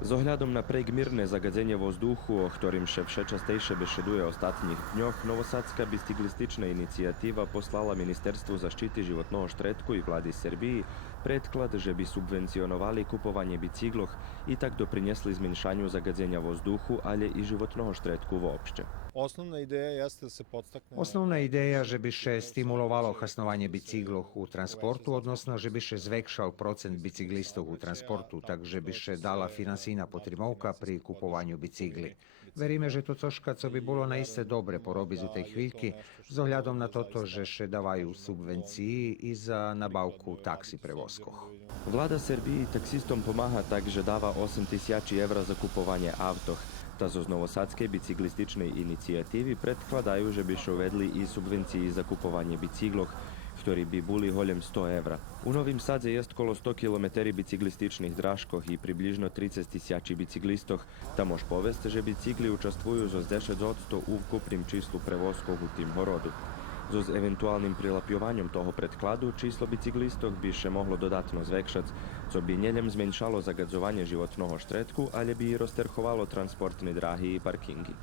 Z ohľadom na pregmirné zagadzenie vzduchu, o ktorým še všečastejšie bešeduje ostatních dňoch, Novosadská bicyklistična inicijativa poslala Ministerstvu zaštity životného štretku i vladi Srbiji predklad, že by subvencionovali kupovanie bicykloh i tak doprinesli zmenšanju zagadzenia vzduchu, ale i životného štretku uopšte. Osnovna ideja, že bi še stimulovalo hasnovanje bicikloh u transportu, odnosno že bi še zvekšal procent bicyklistov u transportu, takže bi še dala finansijna potrimovka pri kupovanju bicikli. Veríme, že to coška, co bi bolo naiste dobre porobiť u tej chvíľky, s ohľadom na toto, že še davajú subvenciji i za nabavku taksi prevozkoh. Vlada Srbiji taksistom pomáha tak, že dáva 8.000 € za kupovanie avtoh. Ta zo Novosadskej bicyklističnej inicijatívy predkladajú, že by šo vedli i subvenciji za kupovanie bicykloh, ktorí by boli holem 100 €. U Novým Sadze jest kolo 100 km bicyklističných drážkoch i približno 30.000 bicyklistoch. Tam mož povest, že bicykli učestvujú zo 10% u kupným číslu prevozkov u tým horodu. So s eventuálnym prilapjovanjem toho predkladu číslo bicyklistov by še mohlo dodatno zvekšať, co by nielen zmenšalo zagadzovanie životného štretku, ale by i rozterchovalo transportné dráhy i parkingy.